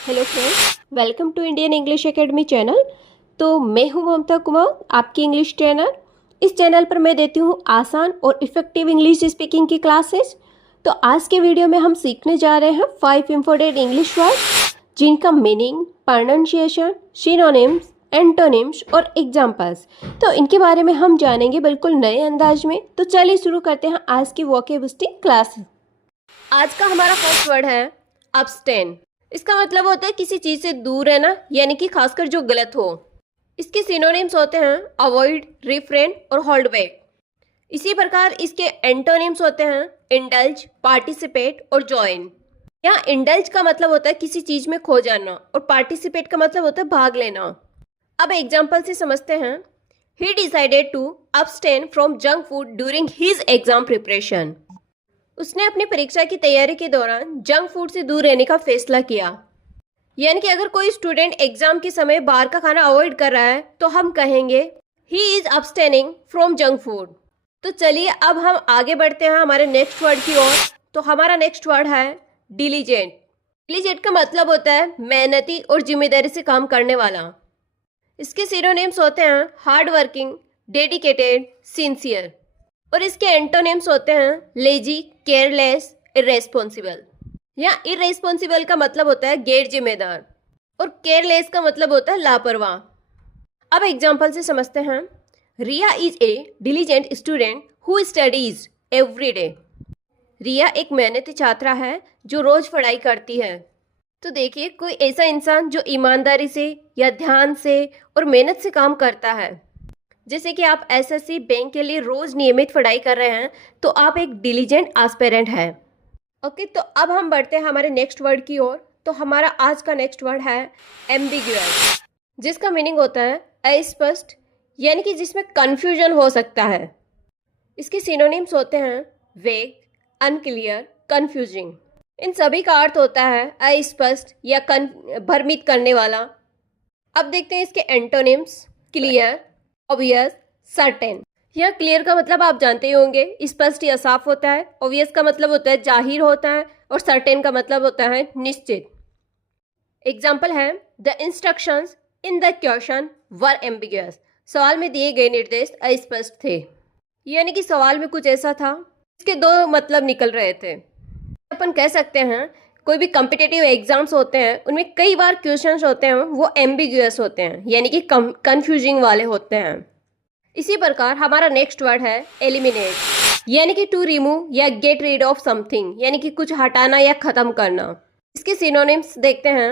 Hello friends, welcome to Indian English academy channel. तो मैं हूं ममता कुमार, आपकी इंग्लिश ट्रेनर। इस चैनल पर मैं देती हूं आसान और इफ़ेक्टिव इंग्लिश स्पीकिंग की क्लासेस। तो आज के वीडियो में हम सीखने जा रहे हैं 5 इम्पोर्टेंट इंग्लिश वर्ड जिनका मीनिंग, प्रोनाउंसिएशन, सिनोनिम्स, एंटोनिम्स और एग्जाम्पल्स। तो इनके बारे में हम जानेंगे बिल्कुल नए अंदाज में। तो चलिए शुरू करते हैं आज की वोकेबुलरी क्लास। आज का हमारा फर्स्ट वर्ड है अब्सटेन। इसका मतलब होता है किसी चीज़ से दूर रहना, यानी कि खासकर जो गलत हो। इसके सिनोनिम्स होते हैं अवॉइड, रिफ्रेन और होल्ड बैक। इसी प्रकार इसके एंटोनिम्स होते हैं इंडल्ज, पार्टिसिपेट और जॉइन। यहाँ इंडल्ज का मतलब होता है किसी चीज़ में खो जाना और पार्टिसिपेट का मतलब होता है भाग लेना। अब एग्जाम्पल से समझते हैं। He decided to abstain from junk food during his exam preparation. उसने अपनी परीक्षा की तैयारी के दौरान जंक फूड से दूर रहने का फैसला किया। यानी कि अगर कोई स्टूडेंट एग्जाम के समय बाहर का खाना अवॉइड कर रहा है तो हम कहेंगे he is abstaining from junk food. तो चलिए अब हम आगे बढ़ते हैं हमारे नेक्स्ट वर्ड की ओर। तो हमारा नेक्स्ट वर्ड है डिलीजेंट। डिलीजेंट का मतलब होता है मेहनती और जिम्मेदारी से काम करने वाला। इसके सिनोनिम्स होते हैं हार्ड वर्किंग, डेडिकेटेड, सिंसियर। और इसके एंटोनिम्स होते हैं लेजी, केयरलेस, इर्रेस्पॉन्सिबल। यहाँ इर्रेस्पॉन्सिबल का मतलब होता है गैर जिम्मेदार और केयरलेस का मतलब होता है लापरवाह। अब एग्जाम्पल से समझते हैं। Riya is a diligent student who studies every day. Riya एक मेहनती छात्रा है जो रोज पढ़ाई करती है। तो देखिए, कोई ऐसा इंसान जो ईमानदारी से या ध्यान से और मेहनत से काम करता है। जैसे कि आप एसएससी बैंक के लिए रोज नियमित पढ़ाई कर रहे हैं तो आप एक डिलीजेंट एस्पिरेंट हैं। ओके, तो अब हम बढ़ते हैं हमारे नेक्स्ट वर्ड की ओर। तो हमारा आज का नेक्स्ट वर्ड है एम्बिग्यूअस, जिसका मीनिंग होता है अस्पष्ट, यानी कि जिसमें कंफ्यूजन हो सकता है। इसके सिनोनिम्स होते हैं वेग, अनक्लियर, कंफ्यूजिंग। इन सभी का अर्थ होता है अस्पष्ट या भ्रमित करने वाला। अब देखते हैं इसके एंटोनिम्स क्लियर, ऑब्वियस, सर्टेन। यह क्लियर का मतलब आप जानते ही होंगे, स्पष्ट या साफ होता है। ऑब्वियस का मतलब होता है जाहिर होता है और सर्टेन का मतलब होता है निश्चित। एग्जाम्पल है the instructions in the question were ambiguous. सवाल में दिए गए निर्देश अस्पष्ट थे, यानी कि सवाल में कुछ ऐसा था इसके दो मतलब निकल रहे थे। अपन कह सकते हैं कोई भी कॉम्पिटिटिव एग्जाम्स होते हैं उनमें कई बार क्वेश्चंस होते हैं वो एम्बिगुअस होते हैं, यानी कि कंफ्यूजिंग वाले होते हैं। इसी प्रकार हमारा नेक्स्ट वर्ड है एलिमिनेट, यानी कि टू रिमूव या गेट रीड ऑफ समथिंग, यानी कि कुछ हटाना या खत्म करना। इसके सिनोनिम्स देखते हैं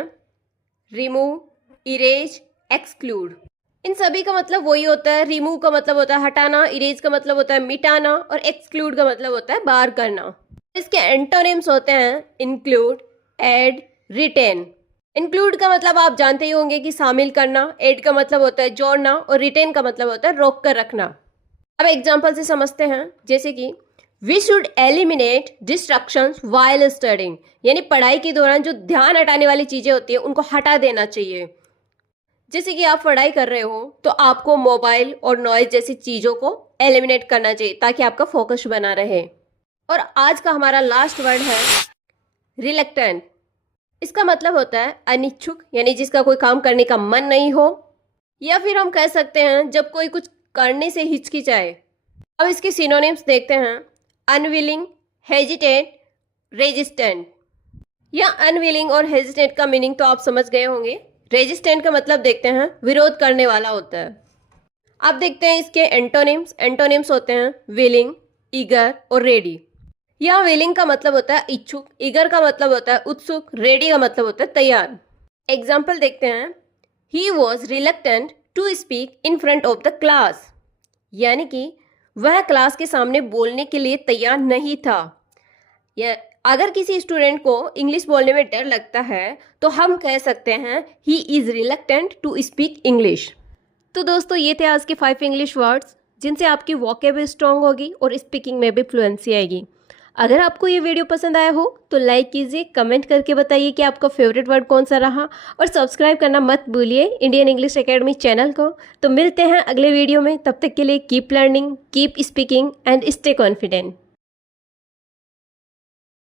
रिमूव, इरेज, एक्सक्लूड। इन सभी का मतलब वही होता है। रिमूव का मतलब होता है हटाना, इरेज का मतलब होता है मिटाना और एक्सक्लूड का मतलब होता है बाहर करना। इसके एंटोनिम्स होते हैं इंक्लूड, ऐड, रिटेन। इंक्लूड का मतलब आप जानते ही होंगे कि शामिल करना, ऐड का मतलब होता है जोड़ना और रिटेन का मतलब होता है रोक कर रखना। अब एग्जांपल से समझते हैं। जैसे कि we should eliminate distractions while studying, यानी पढ़ाई के दौरान जो ध्यान हटाने वाली चीज़ें होती है उनको हटा देना चाहिए। जैसे कि आप पढ़ाई कर रहे हो तो आपको मोबाइल और नॉइज जैसी चीज़ों को एलिमिनेट करना चाहिए ताकि आपका फोकस बना रहे। और आज का हमारा लास्ट वर्ड है रिलक्टेंट। इसका मतलब होता है अनिच्छुक, यानी जिसका कोई काम करने का मन नहीं हो, या फिर हम कह सकते हैं जब कोई कुछ करने से हिचकिचाए। अब इसके सिनोनिम्स देखते हैं अनविलिंग, हेजिटेट, रेजिस्टेंट। या अनविलिंग और हेजिटेट का मीनिंग तो आप समझ गए होंगे। रेजिस्टेंट का मतलब देखते हैं विरोध करने वाला होता है। अब देखते हैं इसके एंटोनिम्स। एंटोनिम्स होते हैं विलिंग, ईगर और रेडी। यहाँ विलिंग का मतलब होता है इच्छुक, ईगर का मतलब होता है उत्सुक, रेडी का मतलब होता है तैयार। एग्जाम्पल देखते हैं। He was reluctant to speak in front of the class, यानी कि वह क्लास के सामने बोलने के लिए तैयार नहीं था। या अगर किसी स्टूडेंट को इंग्लिश बोलने में डर लगता है तो हम कह सकते हैं he is reluctant to speak English. तो दोस्तों, ये थे आज के 5 इंग्लिश वर्ड्स जिनसे आपकी वोकेबुलरी स्ट्रांग होगी और स्पीकिंग में भी फ्लुएंसी आएगी। अगर आपको ये वीडियो पसंद आया हो तो लाइक कीजिए, कमेंट करके बताइए कि आपका फेवरेट वर्ड कौन सा रहा और सब्सक्राइब करना मत भूलिए इंडियन इंग्लिश एकेडमी चैनल को। तो मिलते हैं अगले वीडियो में, तब तक के लिए keep learning, keep speaking and stay confident.